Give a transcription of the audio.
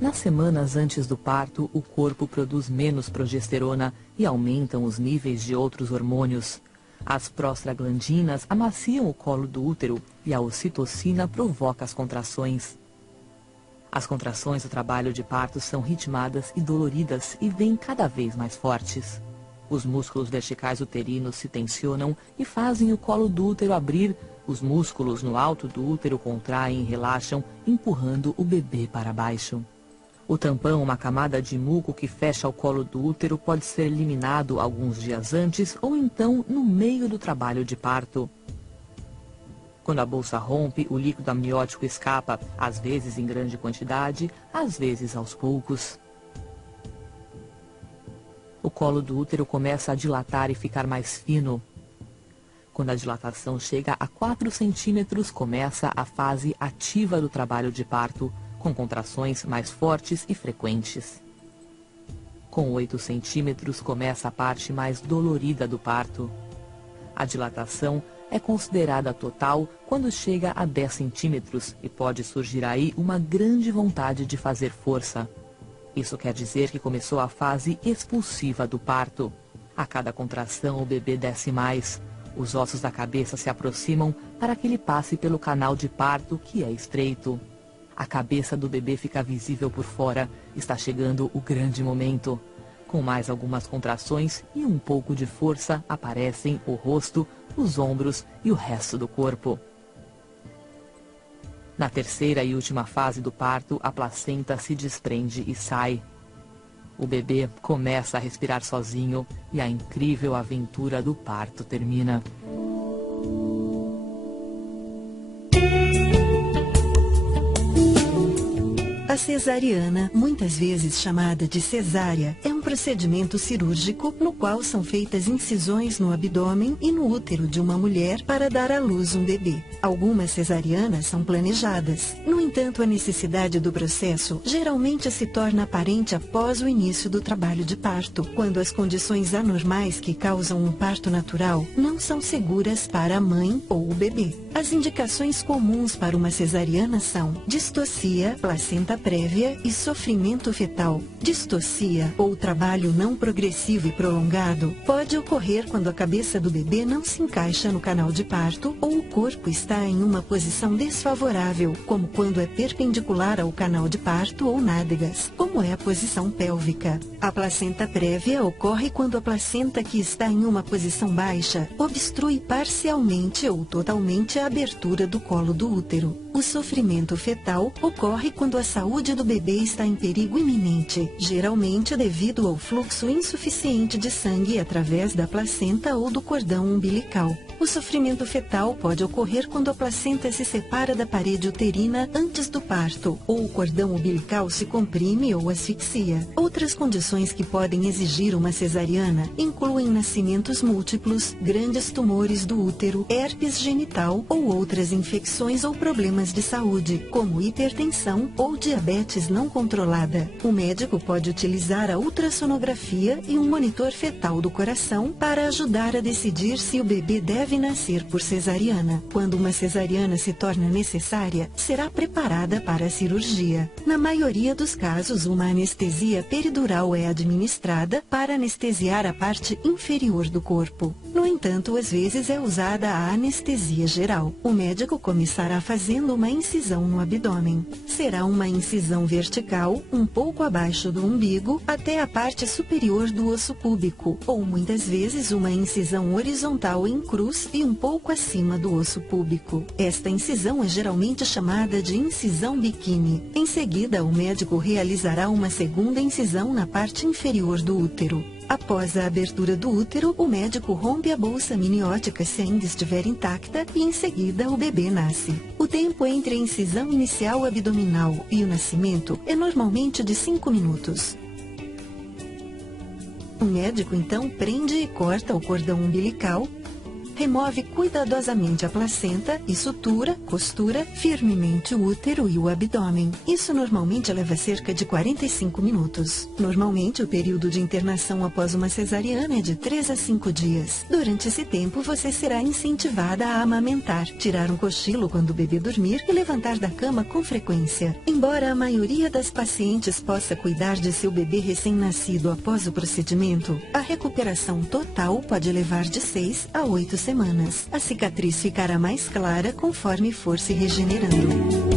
Nas semanas antes do parto, o corpo produz menos progesterona e aumentam os níveis de outros hormônios. As prostaglandinas amaciam o colo do útero e a ocitocina provoca as contrações. As contrações do trabalho de parto são ritmadas e doloridas e vêm cada vez mais fortes. Os músculos verticais uterinos se tensionam e fazem o colo do útero abrir. Os músculos no alto do útero contraem e relaxam, empurrando o bebê para baixo. O tampão, uma camada de muco que fecha o colo do útero, pode ser eliminado alguns dias antes ou então no meio do trabalho de parto. Quando a bolsa rompe, o líquido amniótico escapa, às vezes em grande quantidade, às vezes aos poucos. O colo do útero começa a dilatar e ficar mais fino. Quando a dilatação chega a 4 centímetros, começa a fase ativa do trabalho de parto, com contrações mais fortes e frequentes. Com 8 centímetros começa a parte mais dolorida do parto. A dilatação é considerada total quando chega a 10 centímetros e pode surgir aí uma grande vontade de fazer força. Isso quer dizer que começou a fase expulsiva do parto. A cada contração o bebê desce mais. Os ossos da cabeça se aproximam para que ele passe pelo canal de parto, que é estreito. A cabeça do bebê fica visível por fora. Está chegando o grande momento. Com mais algumas contrações e um pouco de força, aparecem o rosto, os ombros e o resto do corpo. Na terceira e última fase do parto, a placenta se desprende e sai. O bebê começa a respirar sozinho e a incrível aventura do parto termina. A cesariana, muitas vezes chamada de cesárea, é um procedimento cirúrgico no qual são feitas incisões no abdômen e no útero de uma mulher para dar à luz um bebê. Algumas cesarianas são planejadas. No entanto, a necessidade do processo geralmente se torna aparente após o início do trabalho de parto, quando as condições anormais que causam um parto natural não são seguras para a mãe ou o bebê. As indicações comuns para uma cesariana são distocia, placenta prévia e sofrimento fetal. Distocia, ou trabalho não progressivo e prolongado, pode ocorrer quando a cabeça do bebê não se encaixa no canal de parto ou o corpo está em uma posição desfavorável, como quando é perpendicular ao canal de parto ou nádegas, como é a posição pélvica. A placenta prévia ocorre quando a placenta que está em uma posição baixa obstrui parcialmente ou totalmente a abertura do colo do útero. O sofrimento fetal ocorre quando a saúde do bebê está em perigo iminente, geralmente devido ao fluxo insuficiente de sangue através da placenta ou do cordão umbilical. O sofrimento fetal pode ocorrer quando a placenta se separa da parede uterina antes do parto, ou o cordão umbilical se comprime ou asfixia. Outras condições que podem exigir uma cesariana incluem nascimentos múltiplos, grandes tumores do útero, herpes genital ou outras infecções ou problemas de saúde, como hipertensão ou diabetes não controlada. O médico pode utilizar a ultrassonografia e um monitor fetal do coração para ajudar a decidir se o bebê deve nascer por cesariana. Quando uma cesariana se torna necessária, será preparada para a cirurgia. Na maioria dos casos, uma anestesia peridural é administrada para anestesiar a parte inferior do corpo. No entanto, às vezes é usada a anestesia geral. O médico começará fazendo uma incisão no abdômen. Será uma incisão vertical, um pouco abaixo do umbigo, até a parte superior do osso púbico, ou muitas vezes uma incisão horizontal em cruz e um pouco acima do osso púbico. Esta incisão é geralmente chamada de incisão biquíni. Em seguida, o médico realizará uma segunda incisão na parte inferior do útero. Após a abertura do útero, o médico rompe a bolsa amniótica se ainda estiver intacta e em seguida o bebê nasce. O tempo entre a incisão inicial abdominal e o nascimento é normalmente de 5 minutos. O médico então prende e corta o cordão umbilical, remove cuidadosamente a placenta e sutura, costura firmemente o útero e o abdômen. Isso normalmente leva cerca de 45 minutos. Normalmente, o período de internação após uma cesariana é de 3 a 5 dias. Durante esse tempo, você será incentivada a amamentar, tirar um cochilo quando o bebê dormir e levantar da cama com frequência. Embora a maioria das pacientes possa cuidar de seu bebê recém-nascido após o procedimento, a recuperação total pode levar de 6 a 8 semanas. A cicatriz ficará mais clara conforme for se regenerando.